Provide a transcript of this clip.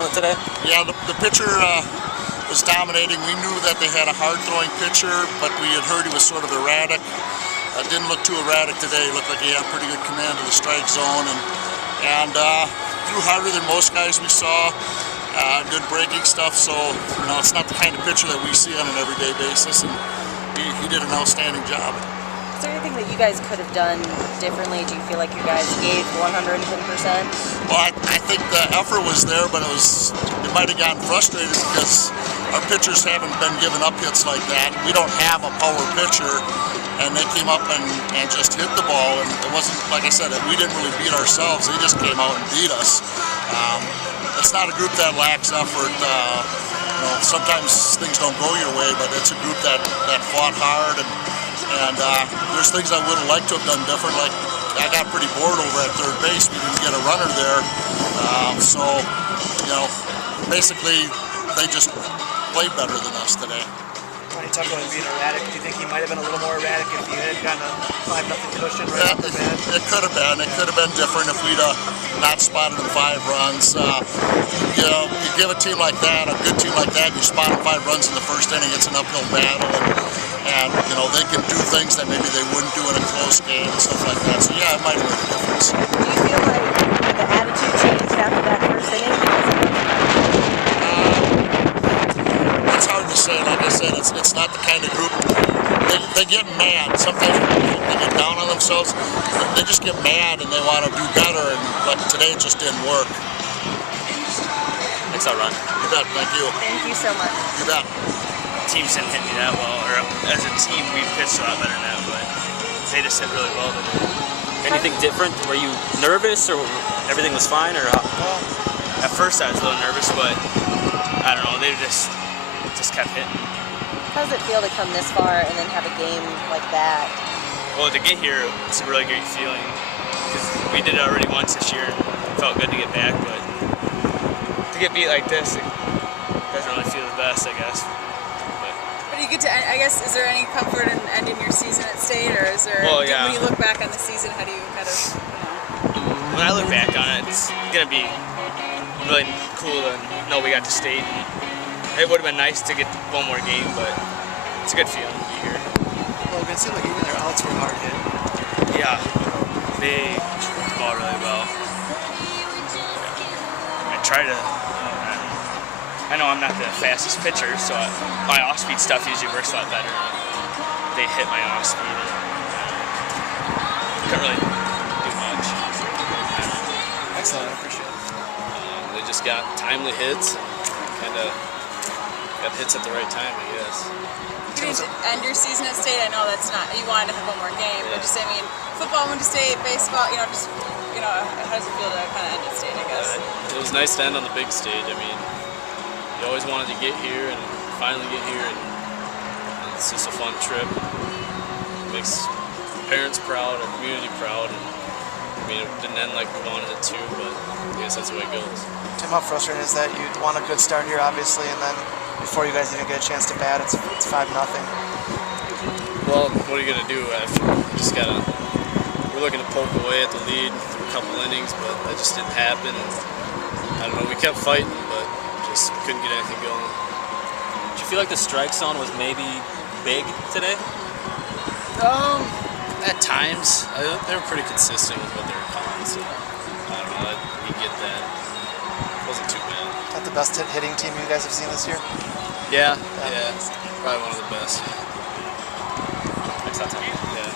Today? Yeah, the pitcher was dominating. We knew that they had a hard-throwing pitcher, but we had heard he was sort of erratic. Didn't look too erratic today. Looked like he had pretty good command of the strike zone and threw harder than most guys we saw. Good breaking stuff. So it's not the kind of pitcher that we see on an everyday basis, and he did an outstanding job. Is there anything that you guys could have done differently? Do you feel like you guys gave 110%? Well, I think the effort was there, but it might have gotten frustrated because our pitchers haven't been giving up hits like that. We don't have a power pitcher, and they came up and just hit the ball, and it wasn't, like I said, we didn't really beat ourselves. They just came out and beat us. It's not a group that lacks effort. Sometimes things don't go your way, but it's a group that fought hard, and there's things I would have liked to have done different. Like, I got pretty bored over at third base. We didn't get a runner there. Basically, they just played better than us today. When you talk about being erratic, do you think he might have been a little more erratic if you had gotten a 5-0 cushion right off the bat? It could have been. It could have been different if we'd not spotted him 5 runs. You give a team like that, a good team like that, you spot him 5 runs in the first inning, it's an uphill battle. And they can do things that maybe they wouldn't do in a close game and stuff like that. So yeah, it might have made a difference. Do you feel like the attitude changed after that first inning? It's hard to say. Like I said, it's not the kind of group. They get mad. Sometimes they get down on themselves. They just get mad and they want to do better. But today it just didn't work. Thanks, Ron. You bet. Thank you. Thank you so much. You bet. Teams didn't hit me that well, or as a team we pitched a lot better than that, but they just hit really well today. Anything different? Were you nervous, or everything was fine, or how? Well, at first I was a little nervous, but I don't know, they just kept hitting. How does it feel to come this far and then have a game like that? Well, to get here, it's a really great feeling, because we did it already once this year. It felt good to get back, but to get beat like this, it doesn't really feel the best, I guess. You get to, I guess, is there any comfort in ending your season at State, or is there, well, yeah. when you look back on the season, how do you kind of, When I look back on it, it's going to be really cool to know we got to State. It would have been nice to get one more game, but it's a good feeling to be here. Well, it seemed like even their outs were hard hit. Yeah, they ball really well. I try to... I know I'm not the fastest pitcher, so my off-speed stuff usually works a lot better. They hit my off-speed and couldn't really do much. Excellent, I appreciate it. They just got timely hits and kind of got hits at the right time, I guess. you need to end your season at State? I know that's not, you wanted to have one more game, but just, football went to State, baseball, how does it feel to kind of end at State, I guess? It was nice to end on the big stage. You always wanted to get here and finally get here, and it's just a fun trip. It makes parents proud, our community proud, and it didn't end like we wanted it to, but I guess that's the way it goes. Tim, how frustrating is that? You want a good start here, obviously, and then before you guys even get a chance to bat, it's 5-0. Well, what are you going to do? We're looking to poke away at the lead through a couple innings, but that just didn't happen. And I don't know, we kept fighting, but just couldn't get anything going. Did you feel like the strike zone was maybe big today? At times, they were pretty consistent with what they were calling, so I don't know, you get that. It wasn't too bad. Is that the best hitting team you guys have seen this year? Yeah, probably one of the best. Thanks, Tom. Yeah.